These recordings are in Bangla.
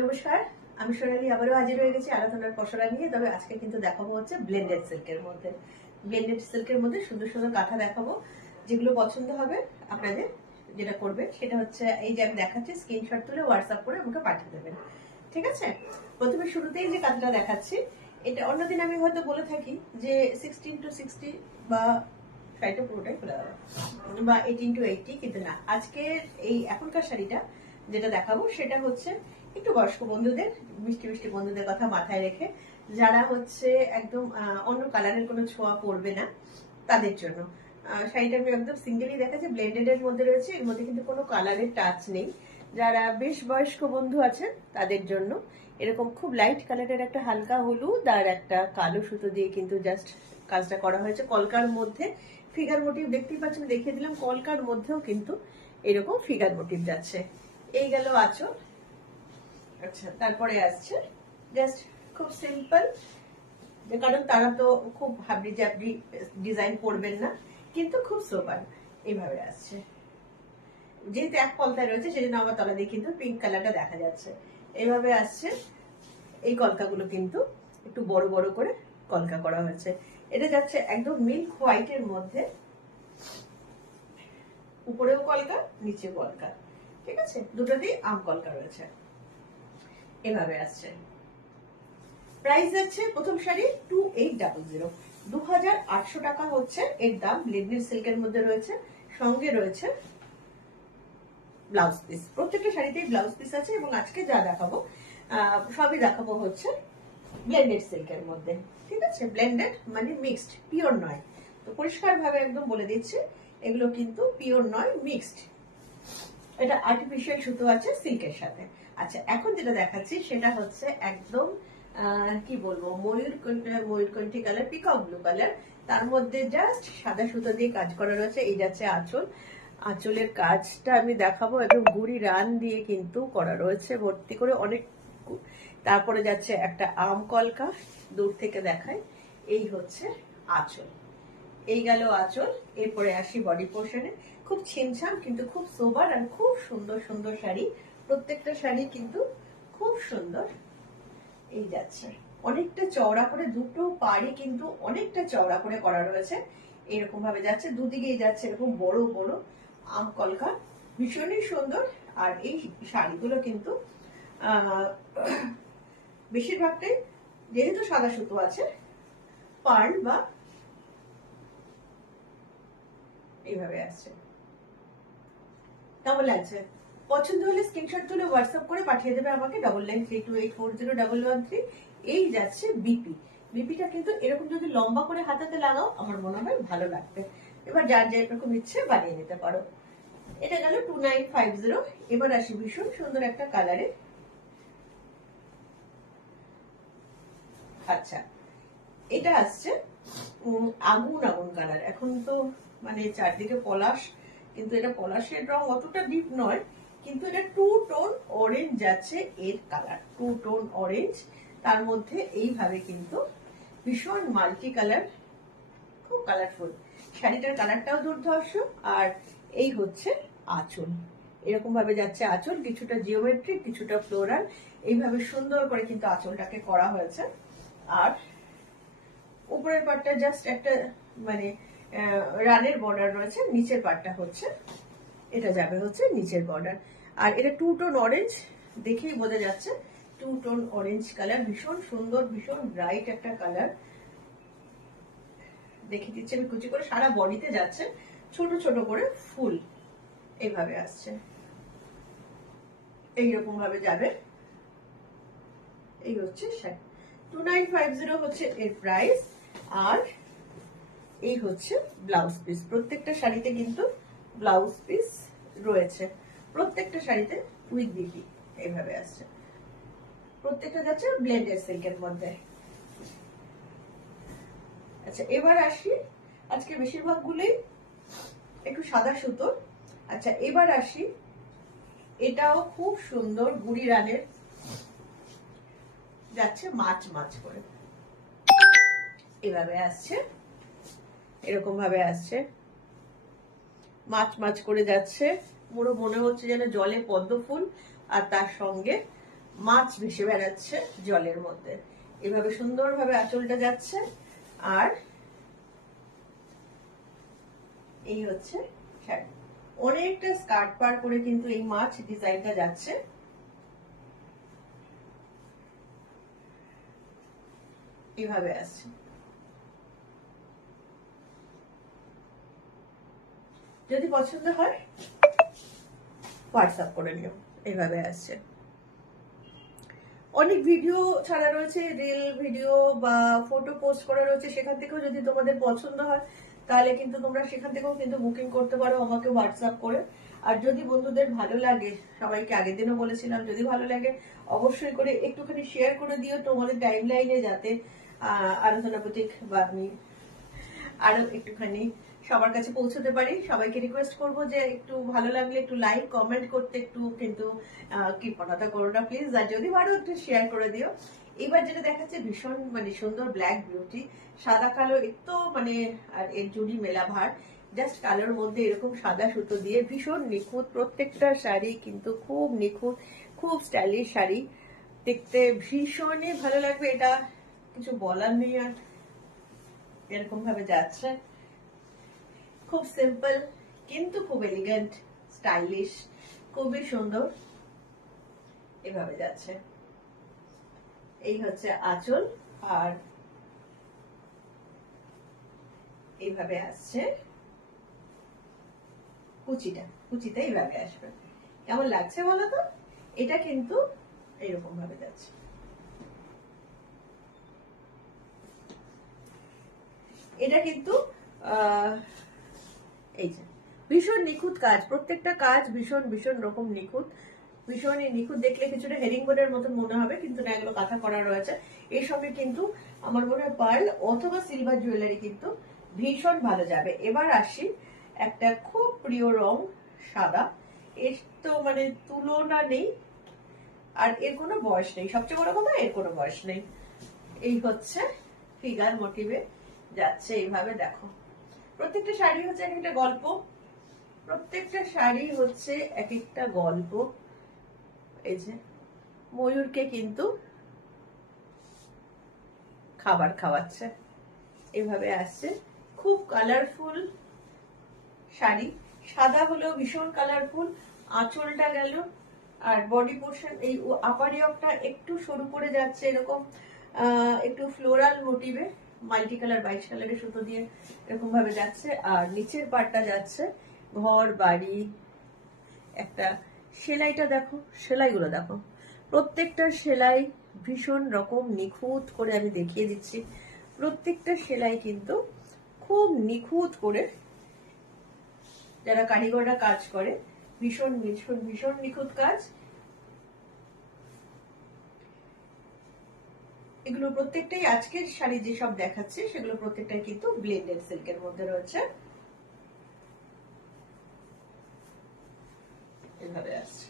নমস্কার, আমি সোনালী আবারও হাজির হয়ে গেছি আরাধনার পসরা নিয়ে। তবে আজকে কিন্তু দেখাবো হচ্ছে ব্লেন্ডেড সিল্কের মধ্যে। ব্লেন্ডেড সিল্কের মধ্যে সুন্দর সুন্দর কাঁথা দেখাবো, যেগুলো পছন্দ হবে আপনাদের। যেটা করবে সেটা হচ্ছে এই যে আমি দেখাচ্ছি, স্ক্রিনশট তুলে হোয়াটসঅ্যাপ করে আমাকে পাঠিয়ে দেবেন, ঠিক আছে? প্রথমে শুরুতেই যে কাঁথাটা দেখাচ্ছি, এটা অন্যদিন আমি হয়তো বলে থাকি যে 16-60 বা শাড়িটা পুরোটাই খোলা যাবে বা 18-80, কিন্তু না, আজকে এই এখনকার শাড়িটা যেটা দেখাবো সেটা হচ্ছে একটু বয়স্ক বন্ধুদের, মিষ্টি মিষ্টি বন্ধুদের কথা মাথায় রেখে, যারা হচ্ছে একদম অন্য কালারের কোনো ছোঁয়া পড়বে না তাদের জন্য। শাড়িটা আমি একদম সিঙ্গেলই দেখাচ্ছি, ব্লেন্ডেড এর মধ্যে রয়েছে, এর মধ্যে কিন্তু কোনো কালারের টাচ নেই। যারা বেশ বয়স্ক বন্ধু আছেন তাদের জন্য এরকম খুব লাইট কালারের একটা হালকা হলুদ আর একটা কালো সুতো দিয়ে কিন্তু জাস্ট কাজটা করা হয়েছে। কলকার মধ্যে ফিগার মোটিভ দেখতেই পাচ্ছেন, দেখিয়ে দিলাম। কলকার মধ্যেও কিন্তু এরকম ফিগার মোটিভ যাচ্ছে। এই গেল আঁচল। আচ্ছা, তারপরে আসছে জাস্ট খুব সিম্পল, কারণ তারা তো খুব হাবড়ি জাবড়ি ডিজাইন করবেন না, কিন্তু খুব সোবার। এইভাবে আসছে, যেহেতু এক পলতায় রয়েছে সেজন্য আমার তলা দিয়ে কিন্তু পিঙ্ক কালারটা দেখা যাচ্ছে। এইভাবে আসছে। এই কলকাগুলো কিন্তু একটু বড় বড় করে কলকা করা হয়েছে। এটা যাচ্ছে একদম মিল্ক হোয়াইটের মধ্যে, উপরেও কলকা নিচেও কলকা, ঠিক আছে? দুটোতেই আম কলকা রয়েছে। এভাবে আসছে। প্রাইস যাচ্ছে প্রথম শাড়ি 2800, 2800 টাকা হচ্ছে এর দাম। ব্লেন্ডেড সিল্কের মধ্যে রয়েছে, সঙ্গে রয়েছে ব্লাউজ পিস। প্রত্যেকটা শাড়িতেই ব্লাউজ পিস আছে এবং আজকে যা দেখাবো সবই দেখাবো হচ্ছে ব্লেন্ডেড সিল্কের মধ্যে, ঠিক আছে? ব্লেন্ডেড মানে মিক্সড, পিওর নয়। তো পরিষ্কার ভাবে একদম বলে দিচ্ছি, এগুলো কিন্তু পিওর নয়, মিক্সড। এটা আর্টিফিশিয়াল সুতো আছে সিল্কের সাথে। আচ্ছা, এখন যেটা দেখাচ্ছি সেটা হচ্ছে একদম কি বলবো, ময়ূরকণ্ঠী কালার, পিকক ব্লু কালার, তার মধ্যে জাস্ট সাদা সুতো দিয়ে কাজ করা রয়েছে। এই যাচ্ছে আঁচল। আঁচলের কাজটা আমি দেখাবো, একদম গুড়ি রান দিয়ে কিন্তু করা রয়েছে ভর্তি করে অনেক। তারপরে যাচ্ছে একটা আম কলকা, দূর থেকে দেখায়। এই হচ্ছে আঁচল। এই গেল আঁচল। এরপরে আসি বডি পোর্শনে। খুব ছিমছাম কিন্তু খুব সোবার আর খুব সুন্দর সুন্দর শাড়ি। প্রত্যেকটা শাড়ি কিন্তু খুব সুন্দর। এই যাচ্ছে অনেকটা চওড়া করে, দুটো পাড়ি কিন্তু অনেকটা চওড়া করে করা রয়েছে। এরকম ভাবে যাচ্ছে, দুদিকেই যাচ্ছে এরকম বড় বড় আম কলকা, ভীষণই সুন্দর। আর এই শাড়িগুলো কিন্তু বেশিরভাগটাই যেহেতু সাদা সুতো আছে, পার্ল বা এইভাবে আসছে। কেমন লাগছে? পছন্দ হলে স্ক্রিনশট তুলে হোয়াটসঅ্যাপ করে পাঠিয়ে দেবে আমাকে 9932840113। এই যাচ্ছে বিপি। বিপিটা কিন্তু এরকম যদি লম্বা করে হাতাতে লাগাও আমার মনে হয় ভালো লাগবে। এবার যার যেরকম ইচ্ছে বানিয়ে নিতে পারো। এটা গেল 2950। এবার আসি ভীষণ সুন্দর একটা কালারে। আচ্ছা, এটা আসছে আগুন আগুন কালার। এখন তো মানে চারদিকে পলাশ, কিন্তু এটা পলাশের রং অতটা ডিপ নয়, কিন্তু এটা টু টোন অরেঞ্জ যাচ্ছে এর কালার, টু টোন অরেঞ্জ। তার মধ্যে এইভাবে কিন্তু ভীষণ মাল্টি কালার, খুব কালারফুল। শাড়িটার কালারটাও দুর্ধর্ষ। আর এই হচ্ছে আঁচল। এরকম ভাবে যাচ্ছে আঁচল, কিছুটা জিওমেট্রিক কিছুটা ফ্লোরাল। এইভাবে সুন্দর করে কিন্তু আঁচলটাকে করা হয়েছে। আর উপরের পাটটা জাস্ট একটা মানে রানের বর্ডার রয়েছে, নিচের পাটটা হচ্ছে এটা যাবে হচ্ছে নিচের বর্ডার। আর এটা টু টোন অরেঞ্জ, দেখেই বোঝা যাচ্ছে টু টোন অরেঞ্জ কালার, ভীষণ সুন্দর, ভীষণ ব্রাইট একটা কালার। দেখে দিচ্ছি আমি কুচি করে, সারা বডিতে যাচ্ছে ছোট ছোট করে ফুল, এইভাবে আসছে, এইরকম ভাবে যাবে। এই হচ্ছে 2950 হচ্ছে এর প্রাইস। আর এই হচ্ছে ব্লাউজ পিস। প্রত্যেকটা শাড়িতে কিন্তু ব্লাউজ পিস রয়েছে, প্রত্যেকটা শাড়িতে উইথ বিপি এইভাবে আসছে। প্রত্যেকটা যাচ্ছে ব্লেন্ডেড সিল্কের মধ্যে। আচ্ছা, এবার আসি, আজকে বেশিরভাগ গুলোই একটু সাদা সুতোর। আচ্ছা, এবার আসি, এটাও খুব সুন্দর গুড়ি রানের যাচ্ছে মাছ মাছ করে, এভাবে আসছে, এরকম ভাবে আসছে, মাছ মাছ করে যাচ্ছে। পুরো মনে হচ্ছে যেন জলে পদ্ম ফুল, আর তার সঙ্গে মাছ ভেসে বেড়াচ্ছে জলের মধ্যে। এভাবে সুন্দরভাবে আঁচলটা যাচ্ছে, আর এই হচ্ছে শাড়ি। অনেকটা স্কার্ট পার করে কিন্তু এই মাছ ডিজাইনটা যাচ্ছে। এভাবে আসছে। যদি পছন্দ হয় হোয়াটসঅ্যাপ করে নিও। এইভাবে আসছে। অনেক ভিডিও ছাড়া রয়েছে, রিল ভিডিও বা ফটো পোস্ট করা রয়েছে, সেখান থেকেও যদি তোমাদের পছন্দ হয় তাহলে কিন্তু তোমরা সেখান থেকেও কিন্তু বুকিং করতে পারো আমাকে হোয়াটসঅ্যাপ করে। আর যদি বন্ধুদের ভালো লাগে, সবাইকে আগের দিনও বলেছিলাম, যদি ভালো লাগে অবশ্যই করে একটুখানি শেয়ার করে দিও তোমাদের টাইম লাইনে, যাতে আরাধনা বুটিক বা আমি আরো একটুখানি সবার কাছে পৌঁছতে পারি। সবাইকে রিকোয়েস্ট করব যে একটু ভালো লাগলে একটু লাইক কমেন্ট করতে একটু কিন্তু কৃপণতা করো না প্লিজ, আর যদি পারো একটু শেয়ার করে দিও। এবার যেটা দেখাচ্ছে ভীষণ মানে সুন্দর ব্ল্যাক বিউটি, সাদা কালো একটু মানে, আর এর জুড়ি মেলা ভার, জাস্ট কালোর মধ্যে এরকম সাদা সুতো দিয়ে ভীষণ নিখুঁত। প্রত্যেকটা শাড়ি কিন্তু খুব নিখুঁত, খুব স্টাইলিশ শাড়ি, দেখতে ভীষণই ভালো লাগবে। এটা কিছু বলার নেই। আর এরকম ভাবে যাচ্ছে, খুব সিম্পল কিন্তু খুব এলিগেন্ট, স্টাইলিশ, খুবই সুন্দর। এভাবে যাচ্ছে। এই হচ্ছে আঁচল, আর এইভাবে আসছে কুচিটা এইভাবে আসবে। কেমন লাগছে বলো তো? এটা কিন্তু এইরকম ভাবে যাচ্ছে। এটা কিন্তু এই যে ভীষণ নিখুঁত কাজ, প্রত্যেকটা কাজ ভীষণ ভীষণ রকম নিখুঁত, ভীষণই নিখুঁত। দেখলে কিছুটা হেরিং বোর্ডের মতন মনে হবে, কিন্তু না, এগুলো কাঁথা করা রয়েছে। এর সঙ্গে কিন্তু আমার মনে হয় পার্ল অথবা সিলভার জুয়েলারি কিন্তু ভীষণ ভালো যাবে। এবার আসি একটা খুব প্রিয় রং, সাদা। এর তো মানে তুলনা নেই, আর এর কোনো বয়স নেই। সবচেয়ে বড় কথা, এর কোনো বয়স নেই। এই হচ্ছে ফিগার মোটিভে যাচ্ছে। এইভাবে দেখো, প্রত্যেকটা শাড়ি হচ্ছে এক একটা গল্প, প্রত্যেকটা শাড়ি হচ্ছে এক একটা গল্প। এই যে ময়ূরকে কিন্তু খাবার খাওয়াচ্ছে, এভাবে আসছে। খুব কালারফুল শাড়ি, সাদা হলেও ভীষণ কালারফুল। আঁচলটা গেল, আর বডি পোর্শন এই আপার ইয়কটা একটু সরু করে যাচ্ছে, এরকম একটু ফ্লোরাল মোটিভে মাল্টি কালার 22 কালারের সুতো দিয়ে এরকম ভাবে যাচ্ছে। আর নিচের পাটটা যাচ্ছে ঘর বাড়ি। একটা সেলাইটা দেখো, সেলাইগুলো দেখো, প্রত্যেকটা সেলাই ভীষণ রকম নিখুঁত করে আমি দেখিয়ে দিচ্ছি। প্রত্যেকটা সেলাই কিন্তু খুব নিখুঁত করে যারা কারিগররা কাজ করে, ভীষণ ভীষণ ভীষণ নিখুঁত কাজ। এগুলো প্রত্যেকটাই আজকের শাড়ি যেসব দেখাচ্ছে সেগুলো প্রত্যেকটাই কিন্তু ব্লেন্ডেড সিল্কের মধ্যে রয়েছে। এভাবে আসছে।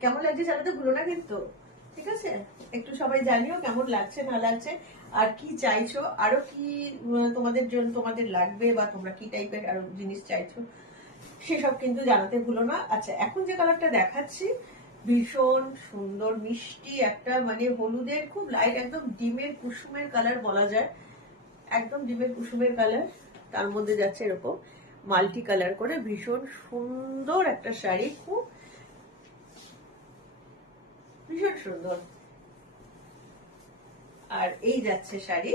কেমন লাগছে জানাতে ভুলো না কিন্তু, ঠিক আছে? একটু সবাই জানিও কেমন লাগছে না লাগছে, আর কি চাইছো, আরো কি তোমাদের জন্য তোমাদের লাগবে, বা তোমরা কি টাইপের আরো জিনিস চাইছো সেসব কিন্তু জানাতে ভুলো না। আচ্ছা, এখন যে কালারটা দেখাচ্ছি ভীষণ সুন্দর মিষ্টি একটা, মানে হলুদের খুব লাইট, একদম ডিমের কুসুমের কালার বলা যায়, একদম ডিমের কুসুমের কালার। তার মধ্যে যাচ্ছে এরকম মাল্টি কালার করে, ভীষণ সুন্দর একটা শাড়ি, খুব ভীষণ সুন্দর। আর এই যাচ্ছে শাড়ি,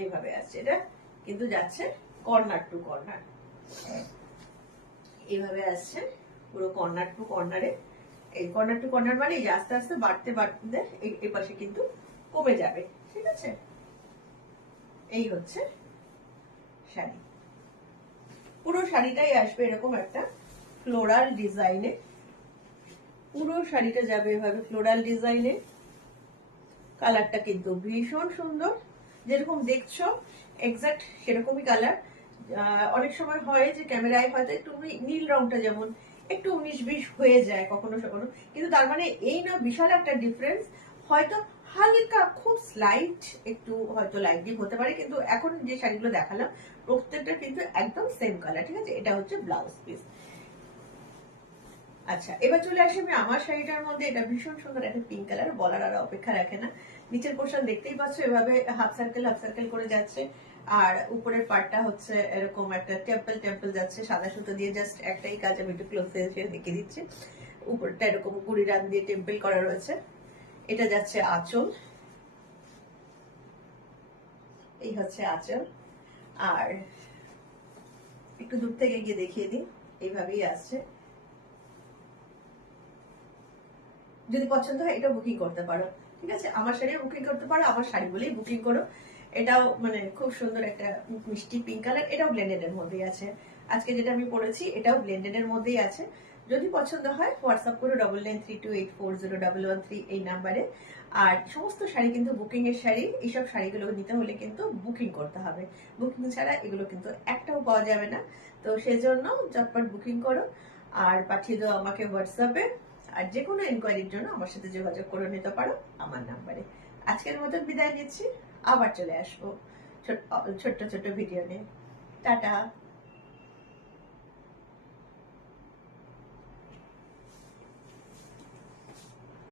এইভাবে আসছে। এটা কিন্তু যাচ্ছে কর্নার টু কর্নার, এইভাবে আসছে পুরো কর্নার টু কর্নারে। এই কর্নার টু কর্নার মানে এই আস্তে আস্তে বাড়তে বাড়তে এই পাশে কিন্তু কমে যাবে, ঠিক আছে? এই হচ্ছে শাড়ি। পুরো শাড়িটাই আসবে এরকম একটা ফ্লোরাল ডিজাইনে, পুরো শাড়িটা যাবে এভাবে ফ্লোরাল ডিজাইনে। কালারটা কিন্তু ভীষণ সুন্দর, যেরকম দেখছো এক্সাক্ট সেরকমই কালার। অনেক সময় হয় যে ক্যামেরায় হয়তো একটু নীল রংটা যেমন একটু 19-20 হয়ে যায় কখনো কখনো, কিন্তু তার মানে এই না বিশাল একটা ডিফারেন্স। হয়তো হালকা খুব স্লাইট একটু হয়তো লাইট ডিপ হতে পারে, কিন্তু এখন যে শাড়িগুলো দেখালাম প্রত্যেকটা কিন্তু একদম সেম কালার। ঠিক আছে, এটা হচ্ছে ব্লাউজ পিস। আচ্ছা, এবার চলে আসি আমি আমার শাড়িটার মধ্যে। এটা ভীষণ সুন্দর একটা পিঙ্ক কালার, বলার আর অপেক্ষা রাখে না। নিচের পোর্শন দেখতেই পাচ্ছ এভাবে হাফ সার্কেল করে যাচ্ছে, আর উপরের পার্টটা হচ্ছে এরকম একটা টেম্পল যাচ্ছে সাদা সুতো দিয়ে। জাস্ট একটাই কাজ, আমি একটু ক্লোজে এসে দেখিয়ে দিচ্ছি। উপরটা এরকম গুড়ি রান দিয়ে টেম্পল করা রয়েছে। এটা যাচ্ছে আঁচল, এই হচ্ছে আঁচল। আর একটু দূর থেকে গিয়ে দেখিয়ে দিই, এইভাবেই আসছে। যদি পছন্দ হয় এটা বুকিং করতে পারো। ঠিক আছে, আমার শাড়িও বুকিং করতে পারো, আমার শাড়ি বলেই বুকিং করো। এটাও মানে খুব সুন্দর একটা মিষ্টি পিঙ্ক কালার, এটাও ব্লেন্ডেড এর মধ্যেই আছে। আজকে যেটা আমি পরেছি এটাও ব্লেন্ডেড এর মধ্যেই আছে। যদি পছন্দ হয় হোয়াটসঅ্যাপ করো 9932840113 এই নাম্বারে। আর সমস্ত শাড়ি কিন্তু বুকিং এর শাড়ি, এইসব শাড়িগুলো নিতে হলে কিন্তু বুকিং করতে হবে। বুকিং ছাড়া এগুলো কিন্তু একটাও পাওয়া যাবে না। তো সেজন্য চটপট বুকিং করো আর পাঠিয়ে দাও আমাকে হোয়াটসঅ্যাপে। আর যে কোনো এনকোয়ারির জন্য আমার সাথে যোগাযোগ করে নিতে পারো আমার নাম্বারে। আজকের মতন বিদায় নিচ্ছি, আবার চলে আসবো ছোট্ট ছোট্ট ভিডিও নিয়ে। টাটা।